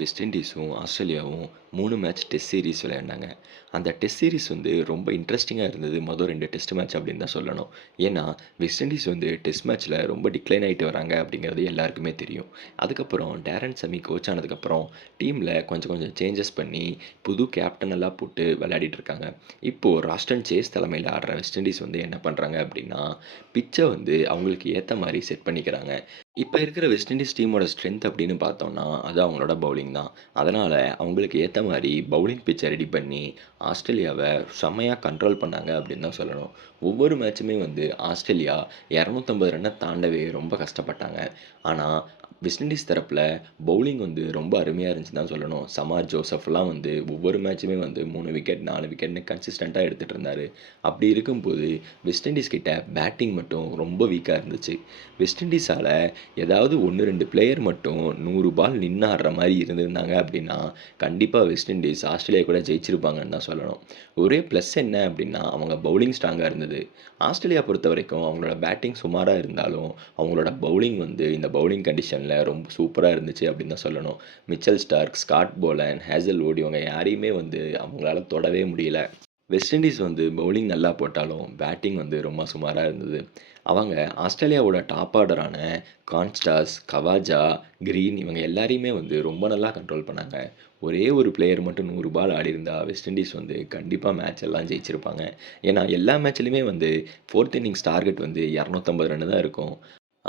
West இண்டீஸும் ஆஸ்திரேலியாவும் மூணு match test series விளையாண்டாங்க. அந்த டெஸ்ட் சீரிஸ் வந்து ரொம்ப இன்ட்ரெஸ்டிங்காக இருந்தது. மொதல் ரெண்டு டெஸ்ட் மேட்ச் அப்படின்னு தான் சொல்லணும். ஏன்னா வெஸ்ட் இண்டீஸ் வந்து டெஸ்ட் மேட்ச்சில் ரொம்ப டிக்ளைன் ஆகிட்டு வராங்க அப்படிங்கிறது எல்லாருக்குமே தெரியும். அதுக்கப்புறம் டேரன் சமி கோச் ஆனதுக்கப்புறம் டீமில் கொஞ்சம் கொஞ்சம் சேஞ்சஸ் பண்ணி புது கேப்டன் எல்லாம் போட்டு விளையாடிட்டு இருக்காங்க. இப்போது ராஸ்டன் சேஸ் தலைமையில் ஆடுற வெஸ்ட் இண்டீஸ் வந்து என்ன பண்ணுறாங்க அப்படின்னா பிச்சை வந்து அவங்களுக்கு ஏற்ற மாதிரி செட் பண்ணிக்கிறாங்க. இப்போ இருக்கிற வெஸ்ட் இண்டீஸ் டீமோட ஸ்ட்ரென்த் அப்படின்னு பார்த்தோம்னா அது அவங்களோட பவுலிங் தான். அதனால் அவங்களுக்கு ஏற்ற மாதிரி பவுலிங் பிச்சை ரெடி பண்ணி ஆஸ்திரேலியாவை செம்மையாக கண்ட்ரோல் பண்ணாங்க அப்படின்னு தான் சொல்லணும். ஒவ்வொரு மேட்சுமே வந்து ஆஸ்திரேலியா இரநூத்தம்பது ரன்னை தாண்டவே ரொம்ப கஷ்டப்பட்டாங்க. ஆனால் வெஸ்ட் இண்டீஸ் தரப்பில் பவுலிங் வந்து ரொம்ப அருமையாக இருந்துச்சுன்னு தான் சொல்லணும். சமார் ஜோசஃப்லாம் வந்து ஒவ்வொரு மேட்சுமே வந்து மூணு விக்கெட் நாலு விக்கெட்னு கன்சிஸ்டண்ட்டாக எடுத்துகிட்டு இருந்தார். அப்படி இருக்கும்போது வெஸ்ட் இண்டீஸ் கிட்ட பேட்டிங் மட்டும் ரொம்ப வீக்காக இருந்துச்சு. வெஸ்ட் இண்டீஸால் ஏதாவது ஒன்று ரெண்டு பிளேயர் மட்டும் நூறு பால் நின்று ஆடுற மாதிரி இருந்திருந்தாங்க அப்படின்னா கண்டிப்பாக வெஸ்ட் இண்டீஸ் ஆஸ்திரேலியா கூட ஜெயிச்சிருப்பாங்கன்னு தான் சொல்லணும். ஒரே ப்ளஸ் என்ன அப்படின்னா அவங்க பவுலிங் ஸ்ட்ராங்காக இருந்தது. ஆஸ்திரேலியா பொறுத்த வரைக்கும் அவங்களோட பேட்டிங் சுமாராக இருந்தாலும் அவங்களோட பவுலிங் வந்து இந்த பவுலிங் கண்டிஷனில் ரொம்ப சூப்பராக இருந்துச்சு அப்படின்னு தான் சொல்லணும். Mitchell Starc Scott Boland Hazlewood இவங்க யாரையுமே வந்து அவங்களால தொடவே முடியல. வெஸ்ட் இண்டீஸ் வந்து பவுலிங் நல்லா போட்டாலும் பேட்டிங் வந்து ரொம்ப சுமாராக இருந்தது. அவங்க ஆஸ்திரேலியாவோட டாப் ஆர்டரான கான்ஸ்டாஸ் கவாஜா கிரீன் இவங்க எல்லாரையுமே வந்து ரொம்ப நல்லா கண்ட்ரோல் பண்ணாங்க. ஒரே ஒரு பிளேயர் மட்டும் நூறு பால் ஆடிருந்தா வெஸ்ட் இண்டீஸ் வந்து கண்டிப்பாக மேட்ச் எல்லாம் ஜெயிச்சிருப்பாங்க. ஏன்னா எல்லா மேட்ச்லையுமே வந்து ஃபோர்த் இன்னிங்ஸ் டார்கெட் வந்து இரநூத்தம்பது ரன்னு தான் இருக்கும்.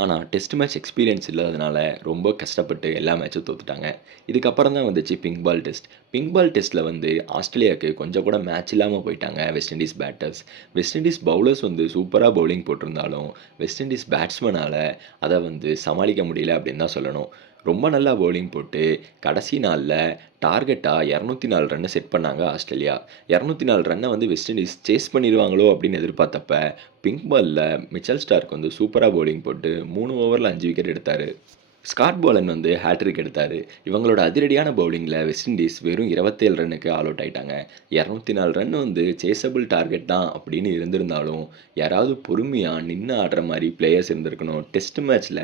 ஆனால் டெஸ்ட் மேட்ச் எக்ஸ்பீரியன்ஸ் இல்லாதனால ரொம்ப கஷ்டப்பட்டு எல்லா மேட்சும் தோத்துட்டாங்க. இதுக்கப்புறம் தான் வந்துச்சு pink ball test pink ball டெஸ்ட்டில் வந்து ஆஸ்திரேலியாவுக்கு கொஞ்சம் கூட மேட்ச் இல்லாமல் போயிட்டாங்க West Indies batters West Indies bowlers வந்து சூப்பராக பவுலிங் போட்டிருந்தாலும் வெஸ்ட் இண்டீஸ் பேட்ஸ்மேனால் அதை வந்து சமாளிக்க முடியல அப்படின்னு தான் சொல்லணும். ரொம்ப நல்லா பவுலிங் போட்டு கடைசி நாளில் டார்கெட்டாக இரநூத்தி நாலு ரன்னை செட் பண்ணாங்க ஆஸ்திரேலியா. இரநூத்தி நாலு ரன்னை வந்து வெஸ்ட் இண்டீஸ் சேஸ் பண்ணிடுவாங்களோ அப்படின்னு எதிர்பார்த்தப்ப பிங்க் பாலில் மிச்சல் ஸ்டார்க் வந்து சூப்பராக பவுலிங் போட்டு மூணு ஓவரில் அஞ்சு விக்கெட் எடுத்தார். ஸ்காட் போலன் வந்து ஹேட்ரிக் எடுத்தார். இவங்களோட அதிரடியான பவுலிங்கில் வெஸ்ட் இண்டீஸ் வெறும் இருபத்தேழு ரன்னுக்கு ஆல் அவுட் ஆயிட்டாங்க. இரநூத்தி நாலு ரன் வந்து சேசபிள் டார்கெட் தான் அப்படின்னு இருந்திருந்தாலும் யாராவது பொறுமையாக நின்று ஆடுற மாதிரி பிளேயர்ஸ் இருந்திருக்கணும். டெஸ்ட் மேட்ச்சில்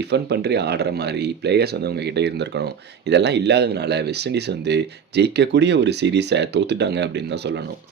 டிஃபெண்ட் பண்ணுறி ஆடுற மாதிரி பிளேயர்ஸ் வந்து அவங்கக்கிட்ட இருந்திருக்கணும். இதெல்லாம் இல்லாததுனால வெஸ்ட் இண்டீஸ் வந்து ஜெயிக்கக்கூடிய ஒரு சீரீஸை தோத்துட்டாங்க அப்படின்னு தான் சொல்லணும்.